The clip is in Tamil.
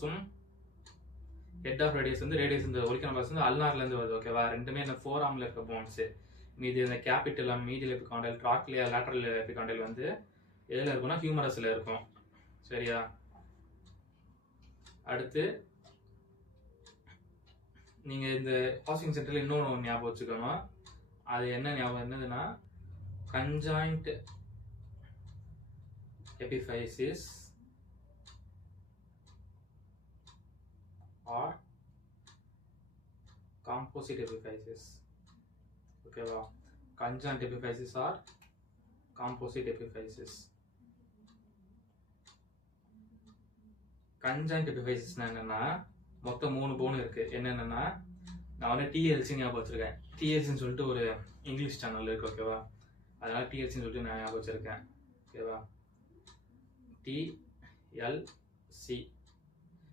கேம்பஸும் ஹெட் ஆஃப் ரேடியஸ் வந்து ரேடியஸ் இந்த ஒலிகனபஸ் வந்து அல்னார்லேருந்து வருது. ஓகேவா? ரெண்டுமே இந்த ஃபோராமில் இருக்க போன்ஸு. மீதி இந்த கேபிட்டல் மீடியல் எபிகாண்டல் ட்ராக்லியா லேட்டரல் எபிகாண்டல் வந்து எதில் இருக்கும்னா ஹியூமரஸில் இருக்கும். சரியா? அடுத்து நீங்கள் இந்த ஹாசிங் சென்டரில் இன்னொன்று ஞாபகம் வச்சுக்கணும். அது என்ன ஞாபகம் என்னதுன்னா conjoint epiphysis or composite epiphysis. ஓகேவா? conjoint epiphysis or composite epiphysis. conjoint epiphysis என்னன்னா மொத்தம் 3 போன் இருக்கு. என்னன்னா நான் வந்து TLC ஞாபகம் வச்சிருக்கேன். TLCன்னு சொல்லிட்டு ஒரு இங்கிலீஷ் சேனல் இருக்கு. ஓகேவா? அதனால TLCன்னு சொல்லிட்டு நான் ஞாபகம் வச்சிருக்கேன். ஓகேவா? TLC